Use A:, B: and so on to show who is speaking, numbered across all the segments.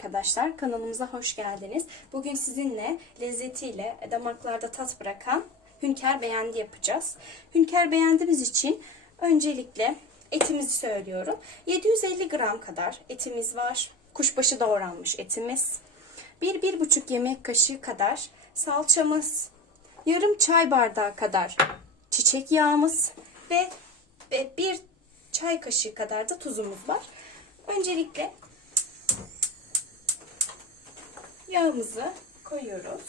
A: arkadaşlar. Kanalımıza hoş geldiniz. Bugün sizinle lezzetiyle damaklarda tat bırakan hünkâr beğendi yapacağız. Hünkâr beğendiğimiz için öncelikle etimizi söylüyorum. 750 gram kadar etimiz var. Kuşbaşı doğranmış etimiz. 1-1,5 yemek kaşığı kadar salçamız. Yarım çay bardağı kadar çiçek yağımız ve, ve bir çay kaşığı kadar da tuzumuz var. Öncelikle yağımızı koyuyoruz.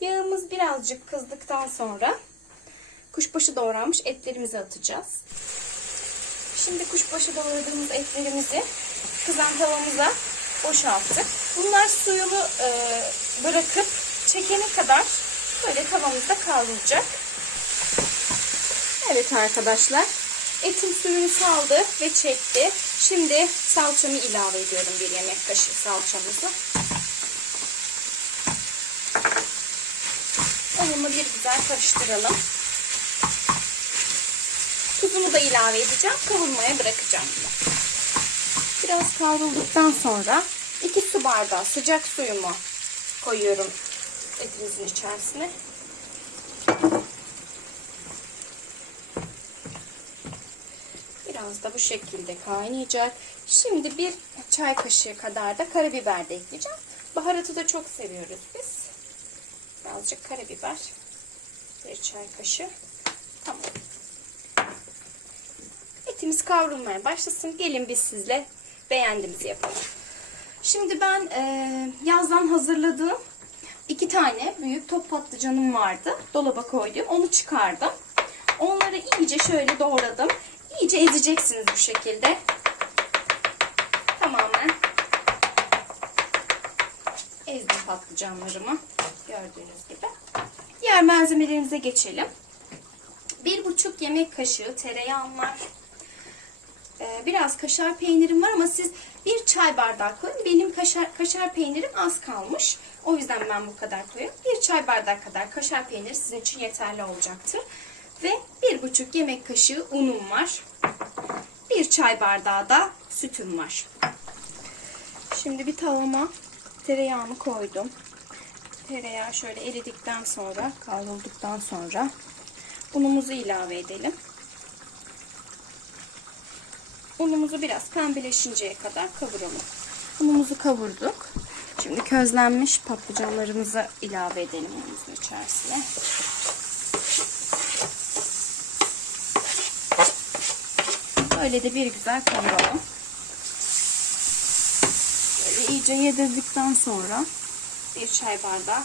A: Yağımız birazcık kızdıktan sonra kuşbaşı doğranmış etlerimizi atacağız. Şimdi kuşbaşı doğradığımız etlerimizi kızan tavamıza boşalttık. Bunlar suyunu e, bırakıp çekene kadar böyle tavamızda kavrulacak. Evet arkadaşlar. Etim suyunu saldı ve çekti. Şimdi salçamı ilave ediyorum bir yemek kaşığı salçamızı. Unumu bir güzel karıştıralım. Tuzumu da ilave edeceğim. Kavurmaya bırakacağım. Biraz kavrulduktan sonra 2 su bardağı sıcak suyumu koyuyorum etimizin içerisine. Biraz da bu şekilde kaynayacak. Şimdi bir çay kaşığı kadar da karabiber de ekleyeceğim. Baharatı da çok seviyoruz biz. Birazcık karabiber. Bir çay kaşığı. Tamam. Etimiz kavrulmaya başlasın. Gelin biz sizle beğendiğimizi yapalım. Şimdi ben e, yazdan hazırladığım iki tane büyük top patlıcanım vardı. Dolaba koydum. Onu çıkardım. Onları iyice şöyle doğradım. İyice ezeceksiniz bu şekilde. Tamamen ezdim patlıcanlarımı. Gördüğünüz gibi. Diğer malzemelerimize geçelim. Bir buçuk yemek kaşığı tereyağım var. Ee, biraz kaşar peynirim var ama siz bir çay bardağı koyun. Benim kaşar, kaşar peynirim az kalmış. O yüzden ben bu kadar koyuyorum. Bir çay bardağı kadar kaşar peyniri sizin için yeterli olacaktır. Ve bir buçuk yemek kaşığı unum var. Bir çay bardağı da sütüm var. Şimdi bir tavama tereyağını koydum. Tereyağı şöyle eridikten sonra, kavrulduktan sonra unumuzu ilave edelim. Unumuzu biraz pembeleşinceye kadar kavuralım. Unumuzu kavurduk. Şimdi közlenmiş patlıcanlarımızı ilave edelim unumuzun içerisine. Böyle de bir güzel kavuralım. Böyle iyice yedirdikten sonra bir çay bardağı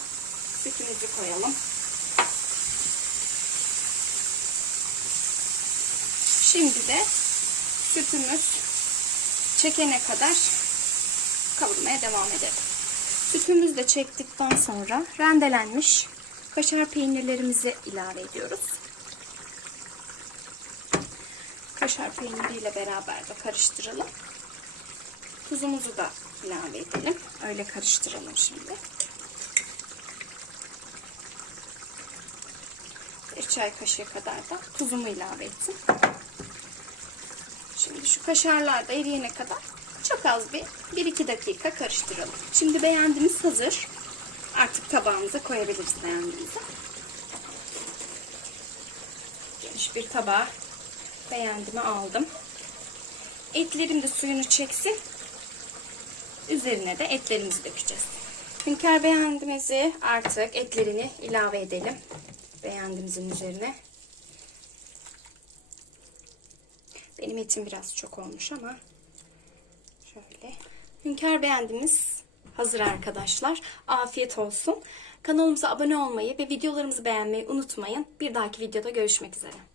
A: sütümüzü koyalım. Şimdi de sütümüz çekene kadar kavurmaya devam edelim. Sütümüzü de çektikten sonra rendelenmiş kaşar peynirlerimizi ilave ediyoruz. Kaşar peyniriyle beraber de karıştıralım. Tuzumuzu da ilave edelim. Öyle karıştıralım şimdi. Bir çay kaşığı kadar da tuzumu ilave ettim. Şimdi şu kaşarlar da eriyene kadar çok az bir 1-2 dakika karıştıralım. Şimdi beğendiğimiz hazır. Artık tabağımıza koyabiliriz beğendiğimizi. Geniş bir tabağa beğendimi aldım. Etlerim de suyunu çeksin. Üzerine de etlerimizi dökeceğiz. Hünkar beğendimizi artık etlerini ilave edelim. Beğendimizin üzerine. Benim etim biraz çok olmuş ama şöyle. Hünkar beğendimiz hazır arkadaşlar. Afiyet olsun. Kanalımıza abone olmayı ve videolarımızı beğenmeyi unutmayın. Bir dahaki videoda görüşmek üzere.